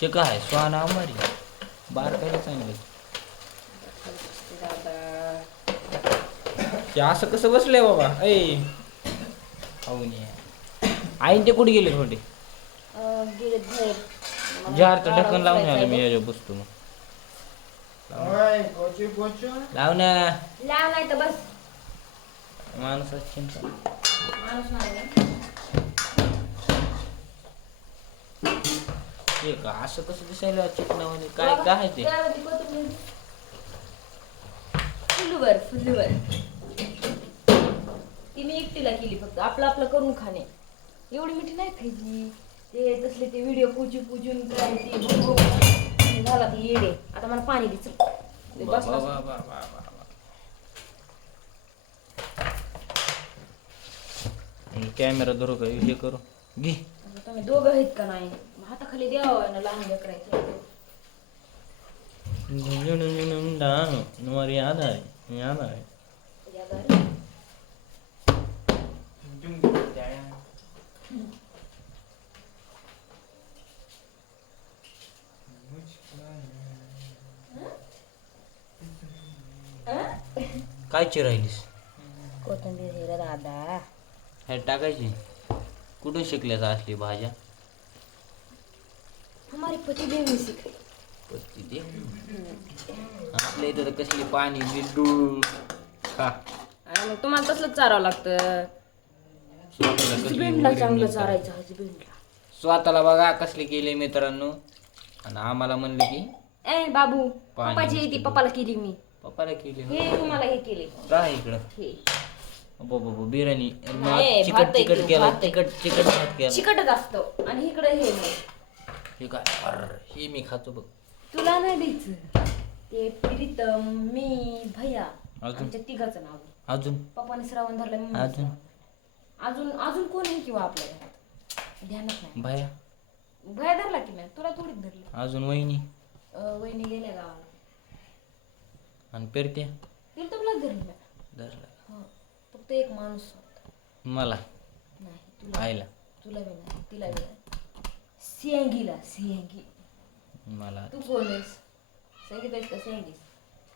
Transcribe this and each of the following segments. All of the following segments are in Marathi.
ते काय स्वाना अमारी बार काय चांगलं ते असं कसं बसलंय बाबा ऐ खाऊन आईन ते कुठे गेले थोडे गेले बाहेर जार तर ढक्कन लावून आलं मी याच्या बसतो मग लाव ना लाव नाही तर बस माणूस चिंता माणूस नाही ते का असं कसं दिसायला चिकनामध्ये काय काय ते फुलवर ती मी एकटीला केली फक्त आपलं आपलं करून खाणे एवढी मिठी नाही खायची ते तसले ते व्हिडिओ पूजून काय ते बघून झाला ते येडे आता मला पाणी दिसत बस कॅमेरा धरू का हे करू घे तुम्ही दोघं आहेत का नाही हाताखाली द्यावं ना लहान लेकरायचं याद आहे काय चिरायलीस कोथिंबीर हिरा दादा हे टाकायची कुठून शिकल्यास असली भाज्या हमारी पति देव में सिखाई पत्ती दे आपल्या इथं तर कसली पाणी बिलडूळ खा आणि मग तुम्हाला तसलंच चारावं लागतं स्वतःला कसली हजबंडला वैरण चांगलं मिळतात. चारायचं हजबंडला स्वतःला बघा कसली केली मित्रांनो आणि आम्हाला म्हणलं की ए बाबू पाणी पप्पाची नुसतं ती पप्पाला केली मी पप्पाला केली हे तुम्हाला हे केले काय इकडं हे बिर्याणी नाही, चिकट भात आहे चिकट की, केला भात आहे. चिकट भात केला चिकटच असतं आणि इकडे हे नाही हे काय अर हे मी खातो बघ तुला नाही द्यायचं ते प्रीतम मी भैया अजून? आमच्या तिघाचं नाव अजून पप्पाने श्रावण धरलं मम्मीचं अजून? नाव. अजून कोण आहे किंवा आपल्या घरात ध्यानात नाही भया भैया धरला की नाही तुला थोडीच धरलं अजून वहिनी वहिनी गेल्या गावाला आणि पेरत्या तिला तुलाच धरलं धरला हो फक्त एक माणूस होता. मला नाही तुला आईला तुला बी नाही तिला बी नाही सियांगीला सियांगी मला तू कोण आहेस संगीत आहेस का सियांगीस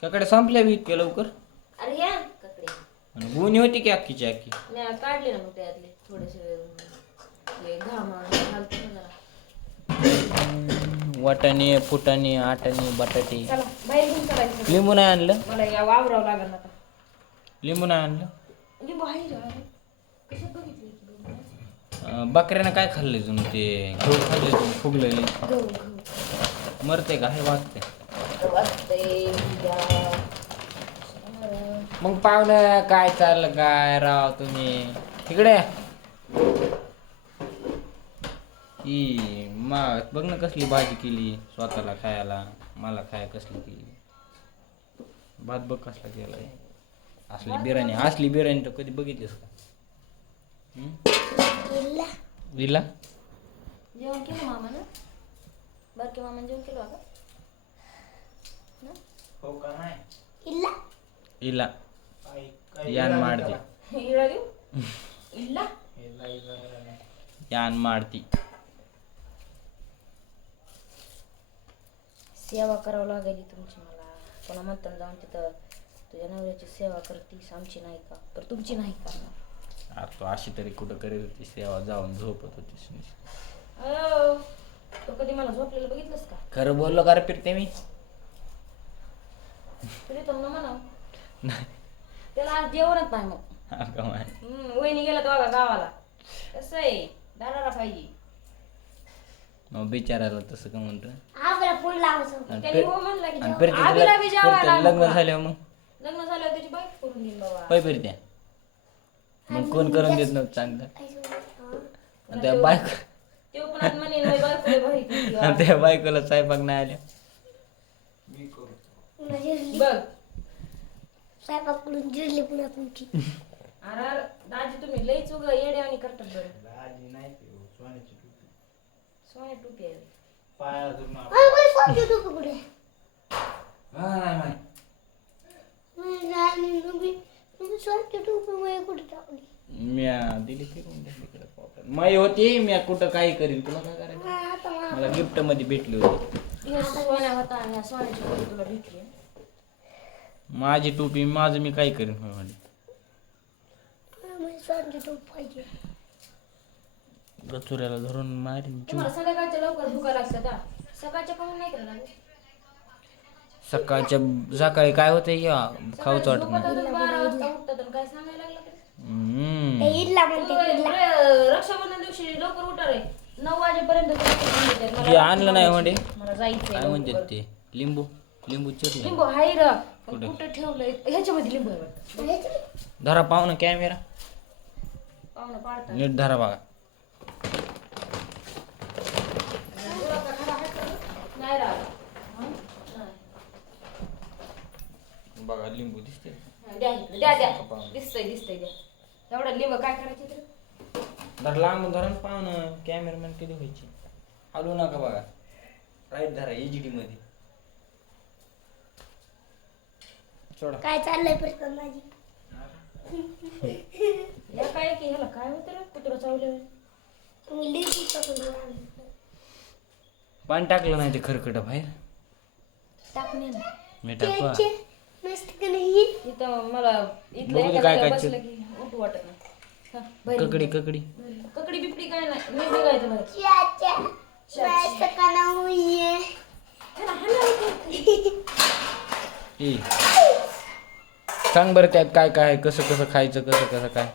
काकडे संपल्या बी इतक्या लवकर अरे या ककडे आणि गुन्हे होती की अख्खीची अख्खी मी काढले ना मग त्यातले थोडेसे घाम घालतो ना जरा वाटाणे फुटाणे आटाणे बटाटे चला बाहेर घेऊन चालायचं लिंबू नाही आणलं मला या वावरावं लागलं ना आता लिंबू नाही आणलं म्हणजे बाहेर कशात बघितली बकऱ्यानं काय खाल्ले तुम्ही ते गहू खाल्ले तुम्ही फुगलेले गहू गहू मरते का हे वाचते वाजते मग पाहुणं काय चाललं काय राव तुम्ही तिकडे ही बघ ना कसली भाजी केली स्वतःला खायला मला खाय कसली केली भात बघ कसला केलाय असली बिर्याणी तर कधी बघितलीस का दिला जेवण केलं मामानं बारके मामानं जेवण केलं का हो का नाही इला यान मारती इळा देऊ इल्ला यान मारती सेवा करावं लागायची तुमची मला कोणा म्हणताना जाऊन तिथं तुझ्या नवऱ्याची सेवा करतीस आमची नाही का तर तुमची नाही का अरे तू अशी तरी कुठं करीत होतीस तेव्हा जाऊन झोपत होतीस अहो, तू कधी मला झोपलेलं बघितलंस का खरं बोललो का रे फिरते मी तरी तर म्हणाव नाही त्याला आज जेवणच नाही मग हा का माय वहिनी गेला तो बघा गावाला कसं आहे दाराला पाहिजे मग बिचारायला तसं का म्हणतो त्याने हो म्हणला की आणि जेव. आबीला बी जेवायला लग्न नको. झाल्यावर मग लग्न झाल्यावर त्याची बाईक करून देईन बाबा पै फिरत्या मग कोण करून देत नव्हतं चांगलं आणि त्या बायको ते पण म्हणे बायको लय भारी केली वा. आणि त्या बायकोला स्वयंपाक नाही आल्या बघ स्वयंपाक करून जिरली पुन्हा तुमची अरे दाजी तुम्ही लई चुग येड्यावानी करतात बरं सोन्या टोपी आहे कुठे कुठे टाकली म्या दिली फिरून तिकडे माई होती म्या कुठं काही करीन तुला काय करायचं आता मला मला गिफ्ट मध्ये भेटली होती. हे सोन्या होता आणि ह्या सोन्याची कडी तुला भेटली. माझी टोपी माझं मी काय करीन होय म्हणे. मला सांगते तो पाहिजे. गचुऱ्याला धरून मारीन जीव. तुम्हाला संध्याकाळच्या लवकर भुका लागतात हा. सकाळच्या काहून नाही करायला लागत? सकाळच्या सकाळी काय होतं या खाऊच वाटत झोपतात नाही. आणि 12 वाजता उठतात आणि काय सांगायला लागलं तरी? हम्म. ते इडला म्हणते इडला. रक्षाबंधन दिवशी लवकर उठा रे. 9 वाजेपर्यंत हे आणलं नाही म्हणजे मला जायचंय काय म्हणतात लवकर. ते लिंबू लिंबू चिरले लिंबू हाय र. कुठे? कुठे ठेवलंय ह्याच्यामध्ये लिंबू आहे वाटतं. धरा पाहू कॅमेरा पाहुणं पाडतात. नीट धरा बघा. नाही राहिला. हं? नाही. बघा लिंबू दिसते. द्या इकडे, द्या द्या दिसतंय दिसतंय द्या. एवढा लिंब काय करायचे तर? धर लांब धरण पाहून कॅमेरामॅन कधी व्हायची. हलू नका बघा. राईट धरा एचडी मध्ये. सोडा. काय चाललंय प्रश्न माझी. या काय की ह्याला काय होतं रे कुत्रा चावलं. मी लिहिली टाकून पाणी टाकलं नाही ते खरकट बाहेर. टाकून ये ना. मी टाकू त्याचे मस्त का नाही. इथं मला इथलं बघू दे एका काय जागेवर काय बसलं की उठू वाटत नाही. हा, बाहेर ककडी निघ. ककडी. ककडी बिपडी काय नाही मी निघायचं बाहेर. चाचा मस्त का नाही. ह्याला हाणायचं. ए सांग बरं त्यात काय काय आहे, कसं कसं खायचं कसं कसं काय.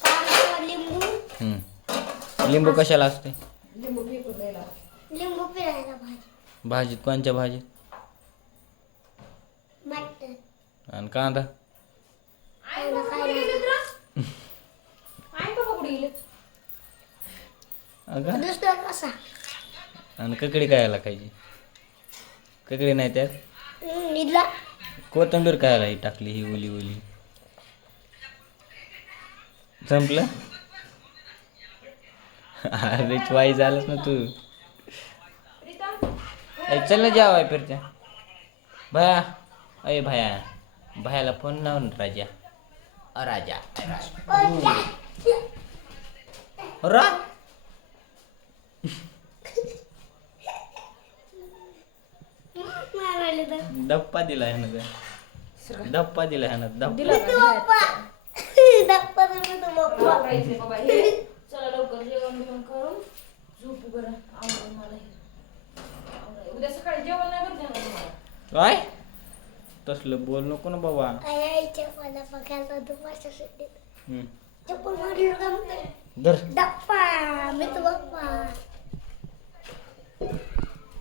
कांदा लिंबू लिंबू कशाला असते. लिंबू फेकून द्यायला. लिंबू पिरायला भाजी भाजीत कोणत्या भाजीत. मटण आणि कांदा. आई बाबा कुठे गेले तर? आई बाबा कुठे गेले? अगं दुसरा कसा आणि ककडी खायला खायची. ककडी नाही त्यात इडला कोथिंबीर खायला ही टाकली ही ओली ओली. संपलं. अरे वाई झालंच ना तू. ए, चल ना जेवाय फिरत्या भया. अय भया भयाला फोन लावून राजा. राजा रा मारायला तर डप्पा दिला ह्यानं काय. डप्पा दिला ह्यानं डप्पा. दिला का? बाप्पा बाप्पा तो बाप्पा वापरायचे बाबा हे. चला लवकर जेवण बिवण करून झोपू बरं. आवडून मला हे. आवडाय. उद्या सकाळी जेवण नाही बरं देणार तुम्हाला. काय तसलं बोल नको ना बाबा. काय आईच्या मला बघायला तू मास्टर सुट्टीत हम्म. चप्पल मारली का म्हणते धर डप्पा मी तो बाप्पा